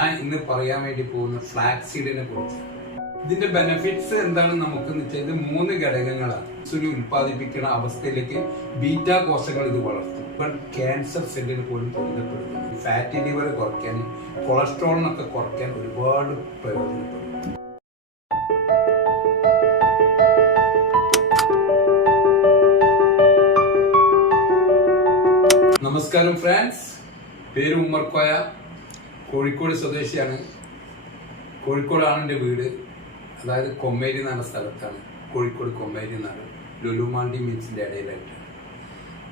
ഞാൻ ഇന്ന് പറയാൻ വേണ്ടി പോകുന്ന ഫ്ലാക്സ് സീഡിനെ കുറിച്ച്. ഇതിന്റെ ബെനിഫിറ്റ്സ് എന്താണെന്ന് നമുക്കെന്ന് വെച്ചാൽ ഇത് 3 ഘടകങ്ങളാണ്. ഇൻസുലിൻ ഉൽപ്പാദിപ്പിക്കുന്ന അവസ്ഥയിലേക്ക് ബീറ്റ കോശങ്ങൾ ഇത് വളർത്തും. ക്യാൻസർ സെല്ലിന് പോലും ത്വരിതപ്പെടുത്തുന്നു. ഫാറ്റി ലിവർ കുറയ്ക്കാൻ, കൊളസ്ട്രോളിനൊക്കെ കുറയ്ക്കാൻ ഒരുപാട് പ്രയോജനപ്പെടും. നമസ്കാരം ഫ്രണ്ട്സ്, പേര് ഉമ്മർ കോയ, കോഴിക്കോട് സ്വദേശിയാണ്. കോഴിക്കോടാണ് എൻ്റെ വീട്. അതായത് കൊമ്മേരി എന്ന സ്ഥലത്താണ്. കോഴിക്കോട് കൊമ്മേരി എന്നാണ്, ലുലുമാണ്ടി മിൽസിൻ്റെ ഇടയിലായിട്ടാണ്.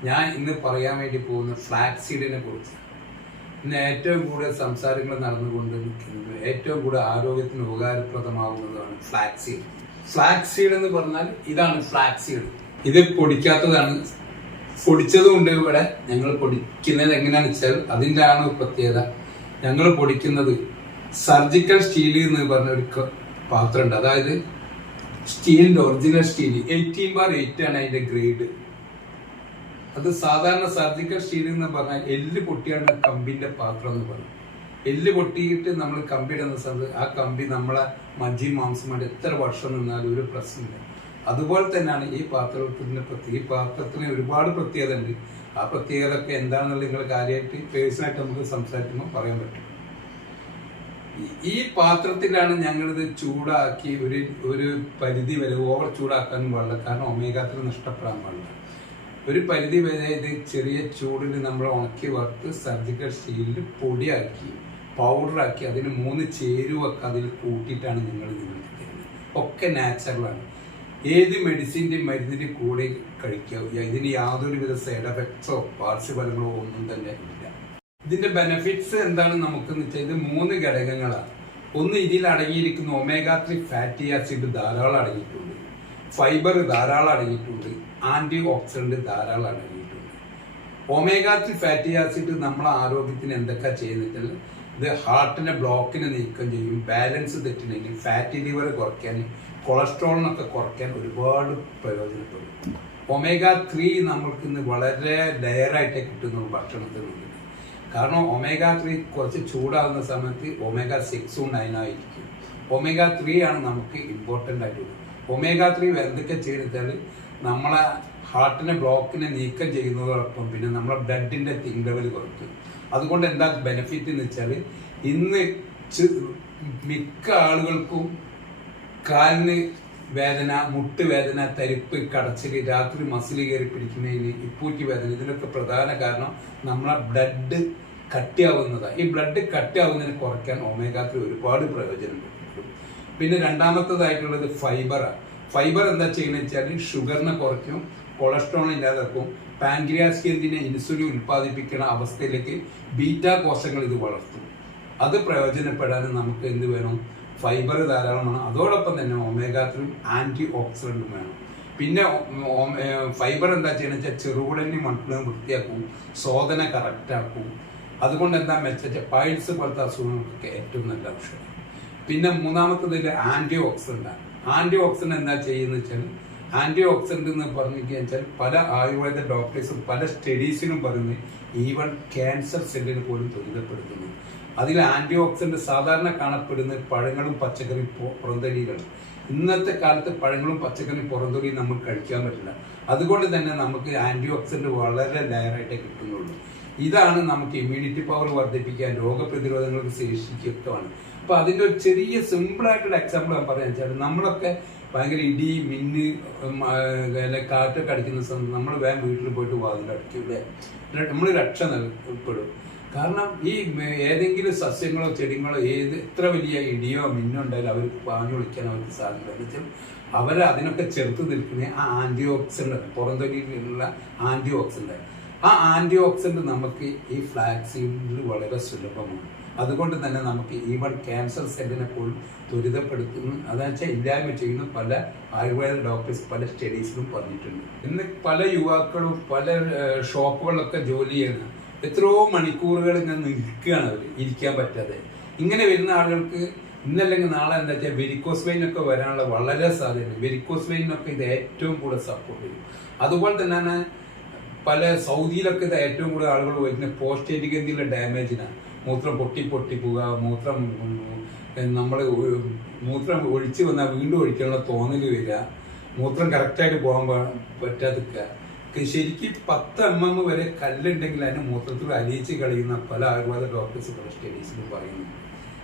ഞാൻ ഇന്ന് പറയാൻ വേണ്ടി പോകുന്ന ഫ്ലാക്സ് സീഡിനെ കുറിച്ച്. ഇന്ന് ഏറ്റവും കൂടുതൽ സംസാരങ്ങൾ നടന്നുകൊണ്ടിരിക്കുന്നത്, ഏറ്റവും കൂടുതൽ ആരോഗ്യത്തിന് ഉപകാരപ്രദമാകുന്നതാണ് ഫ്ലാക്സ് സീഡ്. ഫ്ലാക്സ് സീഡ് എന്ന് പറഞ്ഞാൽ ഇതാണ് ഫ്ലാക്സ് സീഡ്. ഇത് പൊടിക്കാത്തതാണ്, പൊടിച്ചതും ഉണ്ട്. ഇവിടെ ഞങ്ങൾ പൊടിക്കുന്നത് എങ്ങനെയാണെന്ന് വെച്ചാൽ അതിൻ്റെ ആണ് പ്രത്യേകത. ഞങ്ങൾ പൊടിക്കുന്നത് സർജിക്കൽ സ്റ്റീൽ എന്ന് പറഞ്ഞ ഒരു പാത്രമുണ്ട്. അതായത് സ്റ്റീലിന്റെ ഒറിജിനൽ സ്റ്റീൽ 18/8 ആണ് അതിന്റെ ഗ്രേഡ്. അത് സാധാരണ സർജിക്കൽ സ്റ്റീൽ എന്ന് പറഞ്ഞാൽ എല്ല് പൊട്ടിയാണ് കമ്പിന്റെ പാത്രം എന്ന് പറയും. എല്ല് പൊട്ടിയിട്ട് നമ്മൾ കമ്പി ഇടുന്ന സമയത്ത് ആ കമ്പി നമ്മളെ മജ്ജി മാംസമായിട്ട് എത്ര വർഷം നിന്നാലും ഒരു പ്രശ്നമില്ല. അതുപോലെ തന്നെയാണ് ഈ പാത്രത്തിന് ഒരുപാട് പ്രത്യേകത ഉണ്ട്. ആ പ്രത്യേകത ഒക്കെ എന്താണെന്നുള്ള നിങ്ങൾ കാര്യമായിട്ട് പേഴ്സണായിട്ട് നമുക്ക് സംസാരിക്കുമ്പോൾ പറയാൻ പറ്റും. ഈ പാത്രത്തിലാണ് ഞങ്ങളിത് ചൂടാക്കി ഒരു പരിധി വരെ, ഓവർ ചൂടാക്കാനും പാടില്ല, കാരണം ഒമേഗ3 നഷ്ടപ്പെടാൻ പാടില്ല. ഒരു പരിധി വരെ ഇത് ചെറിയ ചൂടിൽ നമ്മൾ ഉണക്കി വറുത്ത് സർജിക്കൽ സ്റ്റീലിൽ പൊടിയാക്കി പൗഡറാക്കി അതിന് 3 ചേരുവൊക്കെ അതിൽ കൂട്ടിയിട്ടാണ് നിങ്ങൾക്ക് തരുന്നത്. ഒക്കെ നാച്ചുറലാണ്. ഏത് മെഡിസിൻ്റെയും മരുന്നിൻ്റെ കൂടെ കഴിക്കുക. ഇതിന് യാതൊരുവിധ സൈഡ് എഫക്ട്സോ പാർശ്വഫലങ്ങളോ ഒന്നും തന്നെ ഇല്ല. ഇതിന്റെ ബെനിഫിറ്റ്സ് എന്താണെന്ന് നമുക്കെന്ന് വെച്ചാൽ ഇത് 3 ഘടകങ്ങളാണ്. ഒന്ന്, ഇതിൽ അടങ്ങിയിരിക്കുന്ന ഒമേഗ3 ഫാറ്റി ആസിഡ് ധാരാളം അടങ്ങിയിട്ടുണ്ട്, ഫൈബർ ധാരാളം അടങ്ങിയിട്ടുണ്ട്, ആന്റി ഓക്സിഡന്റ് ധാരാളം അടങ്ങിയിട്ടുണ്ട്. ഒമേഗ3 ഫാറ്റി ആസിഡ് നമ്മളെ ആരോഗ്യത്തിന് എന്തൊക്കെ ചെയ്യുന്നില്ല, ഇത് ഹാർട്ടിന്റെ ബ്ലോക്കിനെ നീക്കം ചെയ്യും, ബാലൻസ് തെറ്റിനെങ്കിൽ ഫാറ്റി ലിവർ കുറയ്ക്കാൻ, കൊളസ്ട്രോളിനൊക്കെ കുറയ്ക്കാൻ ഒരുപാട് പ്രയോജനപ്പെടും. ഒമേഗ3 നമ്മൾക്ക് ഇന്ന് വളരെ ഡയറായിട്ട് കിട്ടുന്ന ഭക്ഷണത്തിനുണ്ട്. കാരണം ഒമേഗ3 കുറച്ച് ചൂടാകുന്ന സമയത്ത് ഒമേഗ6 9 ഒമേഗ3 ആണ് നമുക്ക് ഇമ്പോർട്ടൻ്റ് ആയിട്ടുള്ളത്. ഒമേഗ3 എന്തൊക്കെ ചെയ്താൽ നമ്മളെ ഹാർട്ടിനെ ബ്ലോക്കിനെ നീക്കം ചെയ്യുന്നതോടൊപ്പം പിന്നെ നമ്മളെ ബ്ലഡിന്റെ തിങ് ലെവൽ കുറയ്ക്കും. അതുകൊണ്ട് എന്താ ബെനിഫിറ്റ് എന്ന് വെച്ചാൽ ഇന്ന് മിക്ക ആളുകൾക്കും കാലിന് വേദന, മുട്ട് വേദന, തരിപ്പ്, കടച്ചില്, രാത്രി മസിൽ കയറി പിടിക്കുന്നതിന്, ഇപ്പൂറ്റി വേദന, ഇതിനൊക്കെ പ്രധാന കാരണം നമ്മളെ ബ്ലഡ് കട്ടിയാവുന്നതാണ്. ഈ ബ്ലഡ് കട്ടിയാവുന്നതിനെ കുറയ്ക്കാൻ ഒമേഗ3 ഒരുപാട് പ്രയോജനമുണ്ട്. പിന്നെ രണ്ടാമത്തേതായിട്ടുള്ളത് ഫൈബറാണ്. ഫൈബർ എന്താ ചെയ്യുന്നത് വെച്ചാൽ ഷുഗറിനെ കുറയ്ക്കും, കൊളസ്ട്രോൾ ഇല്ലാതാക്കും, പാൻക്രിയാസ് ഗ്രന്ഥിനെ ഇൻസുലിൻ ഉൽപ്പാദിപ്പിക്കുന്ന അവസ്ഥയിലേക്ക് ബീറ്റ കോശങ്ങൾ ഇത് വളർത്തും. അത് പ്രയോജനപ്പെടാനും നമുക്ക് എന്ത് വേണം? ഫൈബർ ധാരാളമാണ്. അതോടൊപ്പം തന്നെ ഒമേഗ3 ആന്റി ഓക്സിഡന്റും വേണം. പിന്നെ ഫൈബർ എന്താ ചെയ്യണമെന്ന് വെച്ചാൽ ചെറുകുടലിന് മണ്ണ് വൃത്തിയാക്കും, ശോധന കറക്റ്റാക്കും. അതുകൊണ്ട് എന്താ മെച്ചച്ച പൈൽസ് പോലത്തെ അസുഖങ്ങൾക്കൊക്കെ ഏറ്റവും നല്ല ഔഷധം. പിന്നെ മൂന്നാമത്തതിൽ ആന്റി ഓക്സിഡന്റാണ്. ആന്റി ഓക്സിഡന്റ് എന്താ ചെയ്യുന്നത് വെച്ചാൽ, ആന്റി ഓക്സിഡന്റ് എന്ന് പറഞ്ഞാൽ പല ആയുർവേദ ഡോക്ടേഴ്സും പല സ്റ്റഡീസിനും പറയുന്നത് ഈവൻ ക്യാൻസർ സെല്ലിന് പോലും ത്വരിതപ്പെടുത്തുന്നു. അതിൽ ആന്റി ഓക്സിഡന്റ് സാധാരണ കാണപ്പെടുന്നത് പഴങ്ങളും പച്ചക്കറി പുറന്തടിയിലാണ്. ഇന്നത്തെ കാലത്ത് പഴങ്ങളും പച്ചക്കറി പുറന്തടിയും നമുക്ക് കഴിക്കാൻ പറ്റില്ല. അതുകൊണ്ട് തന്നെ നമുക്ക് ആന്റി ഓക്സിഡന്റ് വളരെ ലെയറായിട്ടേ കിട്ടുന്നുള്ളൂ. ഇതാണ് നമുക്ക് ഇമ്മ്യൂണിറ്റി പവർ വർദ്ധിപ്പിക്കാൻ, രോഗപ്രതിരോധങ്ങൾക്ക് ശേഷിക്കൊക്കെയാണ്. അപ്പൊ അതിന്റെ ഒരു ചെറിയ സിമ്പിൾ ആയിട്ടുള്ള എക്സാമ്പിൾ ഞാൻ പറയാൻ വെച്ചാൽ, നമ്മളൊക്കെ ഭയങ്കര ഇടി, മിന്ന്, കാറ്റൊക്കെ അടിക്കുന്ന സമയത്ത് നമ്മൾ വേഗം വീട്ടിൽ പോയിട്ട് വാതിലടയ്ക്കൂലേ, നമ്മൾ രക്ഷ നൽകപ്പെടും. കാരണം ഈ ഏതെങ്കിലും സസ്യങ്ങളോ ചെടികളോ എത്ര വലിയ ഇടിയോ മിന്നോ ഉണ്ടായാലും അവർക്ക് പാഞ്ഞു വിളിക്കാൻ അവർക്ക് സാധിക്കില്ല. എന്ന് വെച്ചാൽ അവരെ അതിനൊക്കെ ചെറുത്ത് നിൽക്കുന്ന ആ ആന്റി ഓക്സിഡന്റ്, പുറംതൊലിയിലുള്ള ആന്റി ഓക്സിഡന്റ്, ആ ആന്റി ഓക്സിഡന്റ് നമുക്ക് ഈ ഫ്ലാക്സ് സീഡിൽ വളരെ സുലഭമാണ്. അതുകൊണ്ട് തന്നെ നമുക്ക് ഈവൻ ക്യാൻസർ സെല്ലിനെ പോലും ത്വരിതപ്പെടുത്തുന്നു, അതെന്ന് വെച്ചാൽ ഇല്ലായ്മ ചെയ്യുന്ന പല ആയുർവേദ ഡോക്ടേഴ്സ് പല സ്റ്റഡീസിലും പറഞ്ഞിട്ടുണ്ട്. ഇന്ന് പല യുവാക്കളും പല ഷോപ്പുകളിലൊക്കെ ജോലി ചെയ്യുന്ന എത്രയോ മണിക്കൂറുകൾ ഇങ്ങനെ നിൽക്കുകയാണ് അവർ, ഇരിക്കാൻ പറ്റാതെ. ഇങ്ങനെ വരുന്ന ആളുകൾക്ക് ഇന്നല്ലെങ്കിൽ നാളെ എന്താ വെച്ചാൽ വെരിക്കോസ് വെയിനൊക്കെ വരാനുള്ള വളരെ സാധ്യതയുണ്ട്. വെരിക്കോസ് വെയിനൊക്കെ ഇത് ഏറ്റവും കൂടുതൽ സപ്പോർട്ട് ചെയ്യും. അതുപോലെ തന്നെയാണ് പല സൗദിയിലൊക്കെ ഇത് ഏറ്റവും കൂടുതൽ ആളുകൾ വരുന്ന പോസ്റ്റേറ്റ് ഗ്രന്ഥിയിലെ ഡാമേജിനാണ്. മൂത്രം പൊട്ടി പൊട്ടി പോവുക, നമ്മൾ മൂത്രം ഒഴിച്ച് വന്നാൽ വീണ്ടും ഒഴിക്കാനുള്ള തോന്നൽ വരിക, മൂത്രം കറക്റ്റായിട്ട് പോകാൻ പറ്റാതിരിക്കുക. ശരിക്കും 10 mm വരെ കല്ലുണ്ടെങ്കിൽ അതിന് മൂത്രത്തിൽ അലിയിച്ച് കളയുന്ന പല ആയുർവേദ ഡോക്ടേഴ്സ് പല സ്റ്റഡീസിലും പറയുന്നു.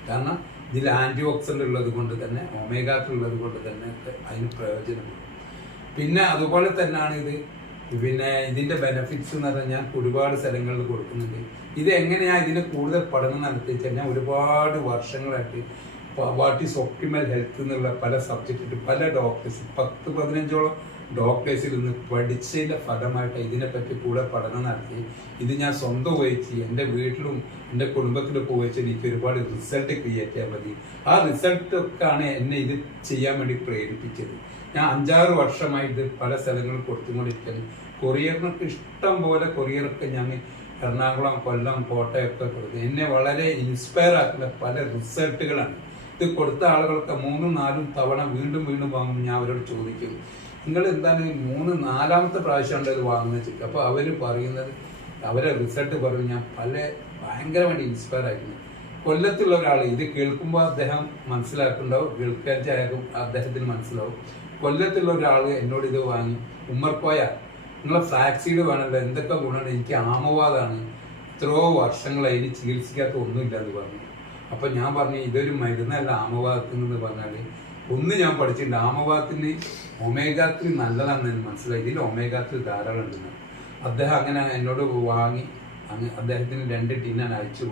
കാരണം ഇതിൽ ആന്റി ഓക്സിഡന്റ് ഉള്ളത് കൊണ്ട് തന്നെ, ഒമേഗ-3 ഉള്ളത് കൊണ്ട് തന്നെ അതിന് പ്രയോജനമുണ്ട്. പിന്നെ അതുപോലെ തന്നെയാണ് പിന്നെ ഇതിന്റെ ബെനിഫിറ്റ്സ് എന്ന് പറഞ്ഞാൽ ഞാൻ ഒരുപാട് സ്ഥലങ്ങളിൽ കൊടുക്കുന്നുണ്ട്. ഇത് എങ്ങനെയാ ഇതിന്റെ കൂടുതൽ പഠനം നടത്തിച്ച് ഞാൻ ഒരുപാട് വർഷങ്ങളായിട്ട് വാട്ട് ഈസ് ഒപ്റ്റിമൽ ഹെൽത്ത് എന്നുള്ള പല സബ്ജക്റ്റ് പല ഡോക്ടേഴ്സ് 10-15ഓളം ഡോക്ടേഴ്സിൽ നിന്ന് പഠിച്ചതിന്റെ ഫലമായിട്ട് ഇതിനെപ്പറ്റി കൂടെ പഠനം നടത്തി ഇത് ഞാൻ സ്വന്തം ഉപയോഗിച്ച് എൻ്റെ വീട്ടിലും എൻ്റെ കുടുംബത്തിലും ഉപയോഗിച്ച് എനിക്ക് ഒരുപാട് റിസൾട്ട് ക്രിയേറ്റ് ചെയ്യാൻ മതി. ആ റിസൾട്ടൊക്കെയാണ് എന്നെ ഇത് ചെയ്യാൻ വേണ്ടി പ്രേരിപ്പിച്ചത്. ഞാൻ 5-6 വർഷമായിട്ട് പല സ്ഥലങ്ങളിൽ കൊടുത്തുകൊണ്ടിരിക്കുന്നത്. കൊറിയറിനൊക്കെ ഇഷ്ടം പോലെ കൊറിയറൊക്കെ ഞാൻ എറണാകുളം, കൊല്ലം, കോട്ടയൊക്കെ കൊടുത്തു. എന്നെ വളരെ ഇൻസ്പയർ ആക്കുന്ന പല റിസൾട്ടുകളാണ്. ഇത് കൊടുത്ത ആളുകൾക്ക് 3-4 തവണ വീണ്ടും വീണ്ടും വാങ്ങും. ഞാൻ അവരോട് ചോദിക്കും, നിങ്ങൾ എന്താണ് 3-4ാമത്തെ പ്രാവശ്യമാണ് ഇത് വാങ്ങുന്നത് വെച്ചിട്ട്. അപ്പോൾ അവർ പറയുന്നത്, അവരെ റിസൾട്ട് പറയും. ഞാൻ ഭയങ്കരമായിട്ട് ഇൻസ്പയർ ആയിരുന്നു. കൊല്ലത്തുള്ള ഒരാൾ ഇത് കേൾക്കുമ്പോൾ അദ്ദേഹം മനസ്സിലാക്കുന്നുണ്ടാവും, കേൾക്കാച്ചായാലും അദ്ദേഹത്തിന് മനസ്സിലാവും. കൊല്ലത്തുള്ള ഒരാൾ എന്നോട് ഇത് വാങ്ങി, ഉമ്മർക്കോയ നിങ്ങളെ ഫ്ലാക്സീഡ് വേണമല്ലോ, എന്തൊക്കെ ഗുണമാണ്, എനിക്ക് ആമവാദമാണ്, എത്രയോ വർഷങ്ങളായി ഇനി ചികിത്സിക്കാത്ത ഒന്നുമില്ല എന്ന് പറഞ്ഞു. അപ്പം ഞാൻ പറഞ്ഞു, ഇതൊരു മരുന്നല്ല ആമവാദത്തിന് പറഞ്ഞാൽ. ഒന്ന് ഞാൻ പഠിച്ചിട്ടുണ്ട്, ആമവാദത്തിന് ഒമേഗ-3 നല്ലതാണെന്ന് മനസ്സിലായി. ഇതിൽ ഒമേഗ-3 ധാരാളം ഉണ്ടെന്ന്. അദ്ദേഹം അങ്ങനെ എന്നോട് വാങ്ങി അദ്ദേഹത്തിന് 2 ടിന്നാൻ അയച്ചു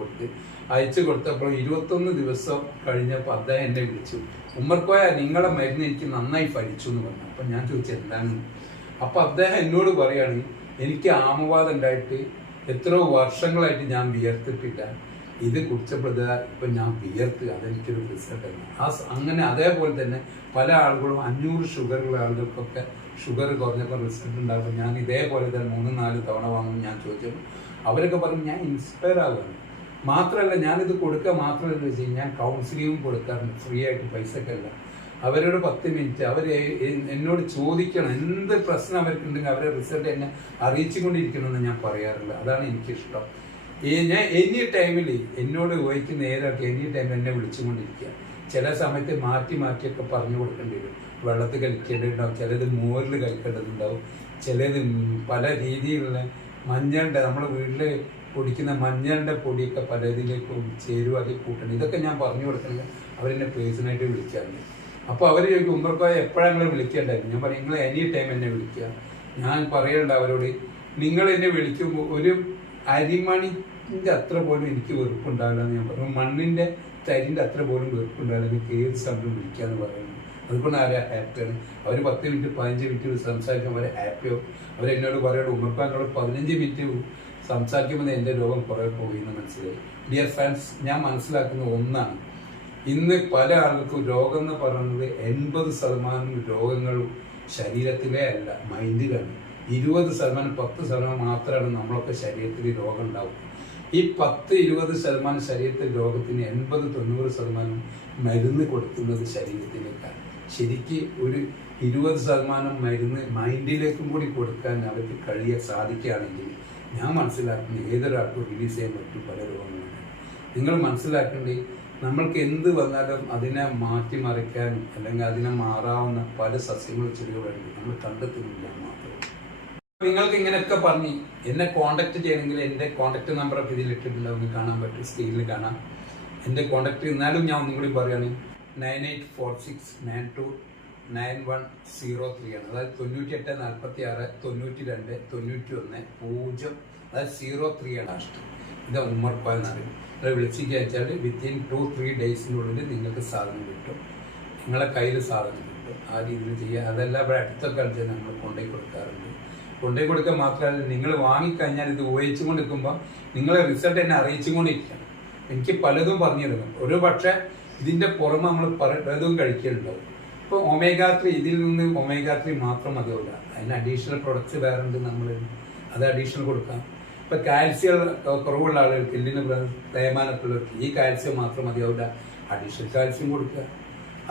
കൊടുത്തപ്പോൾ 21 ദിവസം കഴിഞ്ഞപ്പോൾ അദ്ദേഹം എന്നെ വിളിച്ചു, ഉമ്മർക്കോയ നിങ്ങളെ മരുന്ന് എനിക്ക് നന്നായി ഫലിച്ചു എന്ന് പറഞ്ഞു. അപ്പം ഞാൻ ചോദിച്ചു എന്താണ്. അപ്പം അദ്ദേഹം എന്നോട് പറയാണ്, എനിക്ക് ആമവാദം ഉണ്ടായിട്ട് എത്രയോ വർഷങ്ങളായിട്ട് ഞാൻ വിയർത്തിട്ടില്ല, ഇത് കുടിച്ചപ്പോൾ ഇപ്പം ഞാൻ വിയർത്ത്, അതെനിക്കൊരു റിസൾട്ടാണ്. അങ്ങനെ അതേപോലെ തന്നെ പല ആളുകളും 500 ഷുഗറുള്ള ആളുകൾക്കൊക്കെ ഷുഗർ കുറഞ്ഞപ്പോൾ റിസൾട്ട് ഉണ്ടാകുമ്പോൾ ഞാൻ ഇതേപോലെ തന്നെ 3-4 തവണ വാങ്ങും. ഞാൻ ചോദിച്ചപ്പോൾ അവരൊക്കെ പറഞ്ഞു ഞാൻ ഇൻസ്പയർ ആവുകയാണ്. മാത്രമല്ല ഞാനിത് കൊടുക്കുക മാത്രമല്ല വെച്ച് ഞാൻ കൗൺസിലിങ്ങും കൊടുക്കാറുണ്ട്, ഫ്രീ ആയിട്ട്, പൈസക്കല്ല. അവരോട് 10 മിനിറ്റ് അവർ എന്നോട് ചോദിക്കണം, എന്ത് പ്രശ്നം അവർക്കുണ്ടെങ്കിൽ അവരെ റിസൾട്ട് എന്നെ അറിയിച്ചുകൊണ്ടിരിക്കണമെന്ന് ഞാൻ പറയാറില്ല. അതാണ് എനിക്കിഷ്ടം. ഞാൻ എനി ടൈമിൽ എന്നോട് ഉപയോഗിക്കുന്ന ഏതൊക്കെ എനി ടൈം എന്നെ വിളിച്ചുകൊണ്ടിരിക്കുക. ചില സമയത്ത് മാറ്റിയൊക്കെ പറഞ്ഞു കൊടുക്കേണ്ടി വരും. വെള്ളത്തിൽ കഴിക്കേണ്ടതുണ്ടാവും, ചിലത് മോരിൽ കഴിക്കേണ്ടതുണ്ടാവും, ചിലത് പല രീതിയിലുള്ള മഞ്ഞളുടെ, നമ്മുടെ വീട്ടിൽ പൊടിക്കുന്ന മഞ്ഞളുടെ പൊടിയൊക്കെ പല ഇതിലേക്കും ചേരുവ അതിൽ കൂട്ടണം. ഇതൊക്കെ ഞാൻ പറഞ്ഞു കൊടുക്കണമെങ്കിൽ അവരെന്നെ പേഴ്സണായിട്ട് വിളിക്കാറുണ്ട്. അപ്പോൾ അവർ ചോദിക്കും, ഉമ്മർക്കോയ എപ്പോഴാണ് നിങ്ങൾ വിളിക്കേണ്ടായിരുന്നു? ഞാൻ പറയും, നിങ്ങൾ എനി ടൈം എന്നെ വിളിക്കുക. ഞാൻ പറയണ്ട അവരോട്, നിങ്ങൾ എന്നെ വിളിക്കുമ്പോൾ ഒരു അരിമണിൻ്റെ അത്ര പോലും എനിക്ക് വെറുപ്പുണ്ടാവില്ല എന്ന് ഞാൻ പറഞ്ഞു. മണ്ണിൻ്റെ തരിൻ്റെ അത്ര പോലും വെറുപ്പുണ്ടാവില്ല, എനിക്ക് ഏത് സമയം വിളിക്കാന്ന് പറയുന്നത്. അതുകൊണ്ട് അവരെ ഹാപ്പിയാണ്. അവർ 10 മിനിറ്റ് 15 മിനിറ്റ് സംസാരിക്കുമ്പോൾ അവരെ ഹാപ്പിയോ. അവരെന്നോട് പറയണം, ഉമ്മർക്കാനോട് 15 മിനിറ്റ് സംസാരിക്കുമ്പോൾ എൻ്റെ രോഗം കുറേ പോയിന്ന് മനസ്സിലായി. ഡിയർ ഫ്രണ്ട്സ്, ഞാൻ മനസ്സിലാക്കുന്ന ഒന്നാണ്, ഇന്ന് പല ആൾക്കും രോഗം എന്ന് പറയുന്നത് 80% രോഗങ്ങളും ശരീരത്തിലേ അല്ല, മൈൻഡിലാണ്. 20% 10% മാത്രമാണ് നമ്മളൊക്കെ ശരീരത്തിൽ രോഗം ഉണ്ടാവും. ഈ 10-20% ശരീരത്തിൽ രോഗത്തിന് 80-90% മരുന്ന് കൊടുക്കുന്നത് ശരീരത്തിലേക്കാണ്. ശരിക്ക് ഒരു 20% മരുന്ന് മൈൻഡിലേക്കും കൂടി കൊടുക്കാൻ അവർക്ക് സാധിക്കുകയാണെങ്കിൽ ഞാൻ മനസ്സിലാക്കുന്നത് ഏതൊരാൾക്കും റിലീസ് ചെയ്യാൻ പറ്റും പല രോഗങ്ങളുണ്ട്. നിങ്ങൾ മനസ്സിലാക്കേണ്ടത്, നമ്മൾക്ക് എന്ത് വന്നാലും അതിനെ മാറ്റിമറിക്കാനും അല്ലെങ്കിൽ അതിനെ മാറാവുന്ന പല സസ്യങ്ങളും ചെടികളുണ്ട്, നമ്മൾ കണ്ടെത്തുന്നില്ല മാത്രമേ. നിങ്ങൾക്ക് ഇങ്ങനെയൊക്കെ പറഞ്ഞ് എന്നെ കോൺടാക്ട് ചെയ്യണമെങ്കിൽ എൻ്റെ കോൺടാക്ട് നമ്പറൊക്കെ ഇതിൽ ഇട്ടിട്ടുണ്ടാവും, കാണാൻ പറ്റും, സ്ക്രീനിൽ കാണാം എൻ്റെ കോൺടാക്ട്. എന്നാലും ഞാൻ ഒന്നും കൂടി പറയുകയാണ്, 9846929103 ആണ്. അതായത് 98469291 അതായത് 03 ആണ് ലാസ്റ്റ്. ഇത് ഉമ്മർക്കോയ എന്നറിയും. അത് വിളിച്ചിരിക്കുക വെച്ചാൽ വിത്തിൻ 2-3 ഡേയ്സിനുള്ളിൽ നിങ്ങൾക്ക് സാധനം കിട്ടും, നിങ്ങളെ കയ്യിൽ സാധനം കിട്ടും. ആ രീതിയിൽ ചെയ്യുക. അതെല്ലാം ഇവിടെ അടുത്തൊക്കെ കളിച്ചാൽ നമ്മൾ കൊണ്ടുപോയി കൊടുക്കാറുണ്ട്. കൊണ്ടുപോയി കൊടുക്കുക മാത്രമല്ല, നിങ്ങൾ വാങ്ങിക്കഴിഞ്ഞാൽ ഇത് ഉപയോഗിച്ചു കൊണ്ടിരിക്കുമ്പോൾ നിങ്ങളെ റിസൾട്ട് എന്നെ അറിയിച്ചുകൊണ്ടിരിക്കണം. എനിക്ക് പലതും പറഞ്ഞു തരുന്നു. ഒരു പക്ഷേ ഇതിൻ്റെ പുറമെ നമ്മൾ പലതും കഴിക്കലുണ്ടാവും. ഇപ്പോൾ ഒമേഗ-3, ഇതിൽ നിന്ന് ഒമേഗ-3 മാത്രം മതിയാവില്ല, അതിന് അഡീഷണൽ പ്രൊഡക്ട്സ് വേറെ ഉണ്ട്, നമ്മൾ അത് അഡീഷണൽ കൊടുക്കാം. ഇപ്പോൾ കാൽസ്യം കുറവുള്ള ആളുകൾക്ക്, എല്ലിന് തേയ്മാനത്തുള്ളവർക്ക് ഈ കാൽസ്യം മാത്രം മതിയാവില്ല, അഡീഷണൽ കാൽസ്യം കൊടുക്കുക.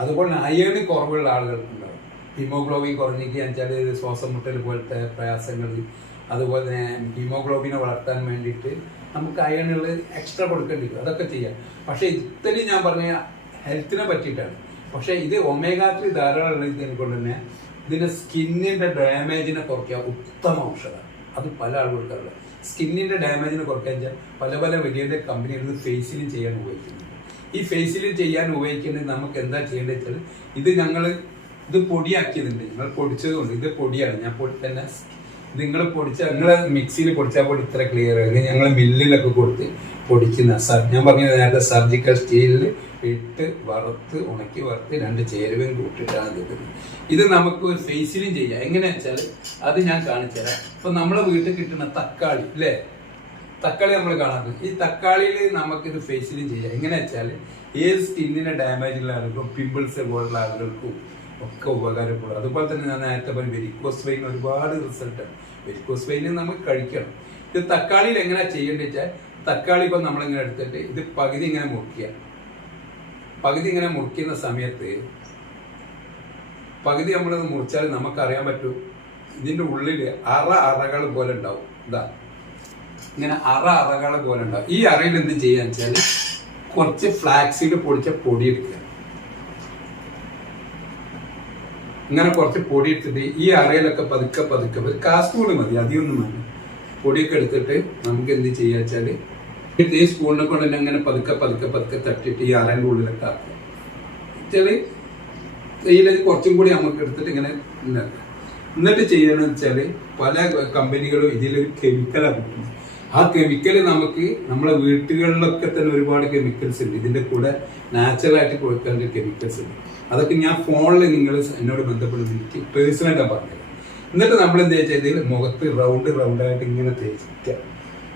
അതുപോലെ അയേൺ കുറവുള്ള ആളുകൾക്കുണ്ടാവും. ഹീമോഗ്ലോബിൻ കുറഞ്ഞിരിക്കുക വെച്ചാൽ ശ്വാസം മുട്ടൽ പോലത്തെ പ്രയാസങ്ങൾ. അതുപോലെ തന്നെ ഹീമോഗ്ലോബിനെ വളർത്താൻ വേണ്ടിയിട്ട് നമുക്ക് അയണുകൾ എക്സ്ട്രാ കൊടുക്കേണ്ടി വരും, അതൊക്കെ ചെയ്യാം. പക്ഷെ ഇത്രയും ഞാൻ പറഞ്ഞ ഹെൽത്തിനെ പറ്റിയിട്ടാണ്. പക്ഷെ ഇത് ഒമേഗ 3 ധാരാളം ഉള്ളതിനെ കൊണ്ട് തന്നെ ഇതിന്റെ സ്കിന്നിന്റെ ഡാമേജിനെ കുറയ്ക്കാൻ ഉത്തമ ഔഷധമാണ്. അത് പല ആളുകൾക്കുള്ള സ്കിന്നിന്റെ ഡാമേജിനെ കുറയ്ക്കാൻ വെച്ചാൽ പല പല വലിയ കമ്പനികൾ ഫേസിലും ചെയ്യാൻ ഉപയോഗിക്കുന്നുണ്ട്. ഈ ഫേസിലും ചെയ്യാൻ ഉപയോഗിക്കുന്നത് നമുക്ക് എന്താ ചെയ്യേണ്ടത് വെച്ചാൽ ഇത് പൊടിയാക്കിയതുണ്ട്, ഞങ്ങൾ പൊടിച്ചതുകൊണ്ട് ഇത് പൊടിയാണ്. ഞാൻ തന്നെ നിങ്ങൾ നിങ്ങളെ മിക്സിയിൽ പൊടിച്ചാൽ പോലും ഇത്ര ക്ലിയർ ആയിരുന്നു. ഞങ്ങൾ മില്ലിലൊക്കെ കൊടുത്ത് പൊടിക്കുന്ന ഞാൻ പറഞ്ഞത് നേരത്തെ സർജിക്കൽ സ്റ്റീലിൽ ഇട്ട് വറുത്ത് ഉണക്കി വറുത്ത് 2 ചേരുവയും കൂട്ടിയിട്ടാണ് കിട്ടുന്നത്. ഇത് നമുക്ക് ഒരു ഫേസിലും ചെയ്യാം. എങ്ങനെയാ വെച്ചാൽ അത് ഞാൻ കാണിച്ചു തരാം. ഇപ്പൊ നമ്മളെ വീട്ടിൽ കിട്ടുന്ന തക്കാളി അല്ലേ, തക്കാളി നമ്മൾ കാണാറുണ്ട്. ഈ തക്കാളിയിൽ നമുക്കിത് ഫേസിലും ചെയ്യാം. എങ്ങനെയാ വെച്ചാൽ ഏത് സ്കിന്നിന് ഡാമേജ് ഉള്ള ആളുകൾക്കും പിമ്പിൾസ് പോലുള്ള ആളുകൾക്കും ഒക്കെ ഉപകാരപ്പെടും. അതുപോലെ തന്നെ ഞാൻ നേരത്തെ പറഞ്ഞ വെരിക്കോസ് വെയിൻ ഒരുപാട് റിസൾട്ടാണ്. വെരിക്കോസ് വെയിൻ നമുക്ക് കഴിക്കണം. ഇത് തക്കാളിയിൽ എങ്ങനെയാ ചെയ്യേണ്ടത് വെച്ചാൽ തക്കാളി ഇപ്പം നമ്മളിങ്ങനെ എടുത്തിട്ട് ഇത് പകുതി ഇങ്ങനെ മുറിക്കുക. പകുതി ഇങ്ങനെ മുറിക്കുന്ന സമയത്ത് പകുതി നമ്മളത് മുറിച്ചാൽ നമുക്കറിയാൻ പറ്റും ഇതിന്റെ ഉള്ളിൽ അറകൾ പോലെ ഉണ്ടാവും. ഇതാ ഇങ്ങനെ അറകൾ പോലെ ഉണ്ടാവും. ഈ അറയിൽ എന്ത് ചെയ്യാന്ന് വെച്ചാൽ കുറച്ച് ഫ്ലാക്സീഡ് പൊടിച്ച പൊടി എടുക്കുക. ഇങ്ങനെ കുറച്ച് പൊടി എടുത്തിട്ട് ഈ അറയിലൊക്കെ പതുക്കെ കാസ്പൂണ് മതി, അധികമൊന്നും വേണ്ട. പൊടിയൊക്കെ എടുത്തിട്ട് നമുക്ക് എന്ത് ചെയ്യാ വെച്ചാല് ഈ സ്പൂണിനെ കൊണ്ട് തന്നെ അങ്ങനെ പതുക്കെ തട്ടിട്ട് ഈ അറേന്റെ ഉള്ളിലൊക്കെ ആക്കുക. വെച്ചാല് ഇതിൽ കുറച്ചും കൂടി നമുക്ക് എടുത്തിട്ട് ഇങ്ങനെ എന്നിട്ട് ചെയ്യണമെന്ന് വെച്ചാല് പല കമ്പനികളും ഇതിലൊരു കെമിക്കലാണ് കിട്ടുന്നത്. ആ കെമിക്കൽ നമുക്ക് നമ്മളെ വീട്ടുകളിലൊക്കെ തന്നെ ഒരുപാട് കെമിക്കൽസ് ഉണ്ട്. ഇതിന്റെ കൂടെ നാച്ചുറലായിട്ട് കൊടുക്കേണ്ട കെമിക്കൽസ് ഉണ്ട്. അതൊക്കെ ഞാൻ ഫോണിൽ നിങ്ങൾ എന്നോട് ബന്ധപ്പെടുന്ന എനിക്ക് പേഴ്സണലായിട്ടാണ് പറഞ്ഞത്. എന്നിട്ട് നമ്മൾ എന്താ ചെയ്തതിൽ മുഖത്ത് റൗണ്ടായിട്ട് ഇങ്ങനെ തേച്ചിക്കുക.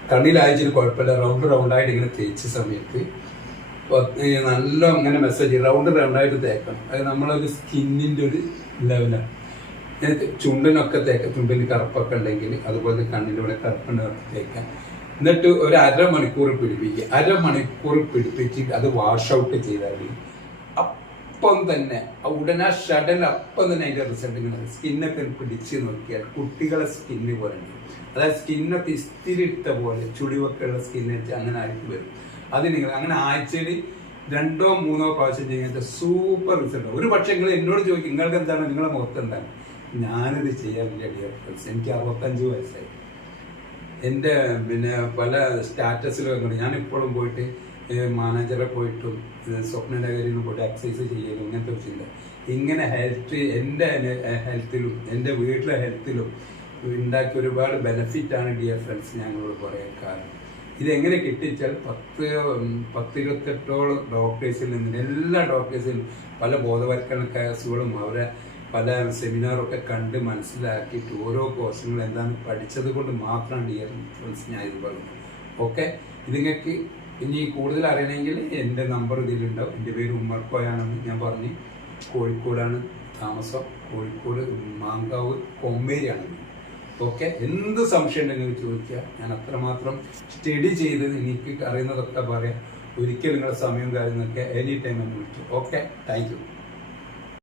കണ്ണിലാഴ്ചയിൽ കുഴപ്പമില്ല, റൗണ്ടായിട്ട് ഇങ്ങനെ തേച്ച സമയത്ത് നല്ല അങ്ങനെ മെസ്സേജ് റൗണ്ടായിട്ട് തേക്കണം. അത് നമ്മളൊരു സ്കിന്നിന്റെ ഒരു ലെവലാണ്. ചുണ്ടിനൊക്കെ തേക്കാം. ചുണ്ടിന് കറുപ്പൊക്കെ ഉണ്ടെങ്കിൽ അതുപോലെ കണ്ണിൻ്റെ ഇവിടെ കറുപ്പുണ്ടെങ്കിൽ തേക്കാം. എന്നിട്ട് ഒരു അരമണിക്കൂർ പിടിപ്പിക്കുക. അരമണിക്കൂർ പിടിപ്പിച്ചിട്ട് അത് വാഷ് ഔട്ട് ചെയ്താൽ അപ്പം തന്നെ ഉടനെ ഷഡൻ അപ്പം തന്നെ അതിന്റെ റിസൾട്ട് ഇങ്ങനെ സ്കിന്നൊക്കെ പിടിച്ച് നോക്കിയാൽ കുട്ടികളെ സ്കിന്ന് പോലെ ഉണ്ട്. അതായത് സ്കിന്നൊക്കെ ഇസ്തിരി ഇട്ട പോലെ ചുളിവൊക്കെ ഉള്ള സ്കിന്ന് അങ്ങനെ ആയിരിക്കും വരും. അത് നിങ്ങൾ അങ്ങനെ ആഴ്ചയിൽ 2 or 3 പ്രാവശ്യം ചെയ്യാൻ സൂപ്പർ റിസൾട്ട്. ഒരു പക്ഷേ നിങ്ങൾ എന്നോട് ചോദിക്കും നിങ്ങൾക്ക് എന്താണ് നിങ്ങളുടെ മുഖത്ത് എന്താണ്. ഞാനിത് ചെയ്യാറില്ല ഡിയർ ഫ്രണ്ട്സ്. എനിക്ക് 65 വയസ്സായി. എൻ്റെ പല സ്റ്റാറ്റസിലും ഞാൻ ഇപ്പോഴും പോയിട്ട് മാനേജറെ പോയിട്ടും സ്വപ്നയുടെ കാര്യങ്ങൾ പോയിട്ട് എക്സസൈസ് ചെയ്യലും ഇങ്ങനത്തെ ഒരു ചിന്ത. ഇങ്ങനെ എൻ്റെ ഹെൽത്തിലും എൻ്റെ വീട്ടിലെ ഹെൽത്തിലും ഉണ്ടാക്കിയ ഒരുപാട് ബെനിഫിറ്റാണ് ഡിയർ ഫ്രണ്ട്സ് ഞങ്ങളോട് പറയാൻ കാരണം. ഇതെങ്ങനെ കിട്ടിച്ചാൽ 10-28 ഡോക്ടേഴ്സിൽ നിന്ന് എല്ലാ ഡോക്ടേഴ്സിലും പല ബോധവൽക്കരണ കേസുകളും അവരെ പല സെമിനാറൊക്കെ കണ്ട് മനസ്സിലാക്കിയിട്ട് ഓരോ കോഴ്സുകൾ എന്താണെന്ന് പഠിച്ചത് കൊണ്ട് മാത്രമാണ് ഡിയർ ഫ്രണ്ട്സ് ഞാൻ ഇത് പറയുന്നത്. ഓക്കെ, ഇത് നിങ്ങൾക്ക് ഇനി കൂടുതൽ അറിയണമെങ്കിൽ എൻ്റെ നമ്പർ ഇതിലുണ്ടാവും. എൻ്റെ പേര് ഉമ്മർ കോയാണെന്ന് ഞാൻ പറഞ്ഞു. കോഴിക്കോടാണ് താമസം. കോഴിക്കോട് മാങ്കാവ് കൊമ്മേരിയാണ്. ഓക്കെ, എന്ത് സംശയം ഉണ്ടെങ്കിൽ ചോദിക്കുക. ഞാൻ അത്രമാത്രം സ്റ്റഡി ചെയ്ത് എനിക്ക് അറിയുന്നതൊക്കെ പറയാം. ഒരിക്കലും നിങ്ങളുടെ സമയവും കാര്യങ്ങളൊക്കെ എനി ടൈം എന്ന് വിളിച്ചു. Okay, thank you.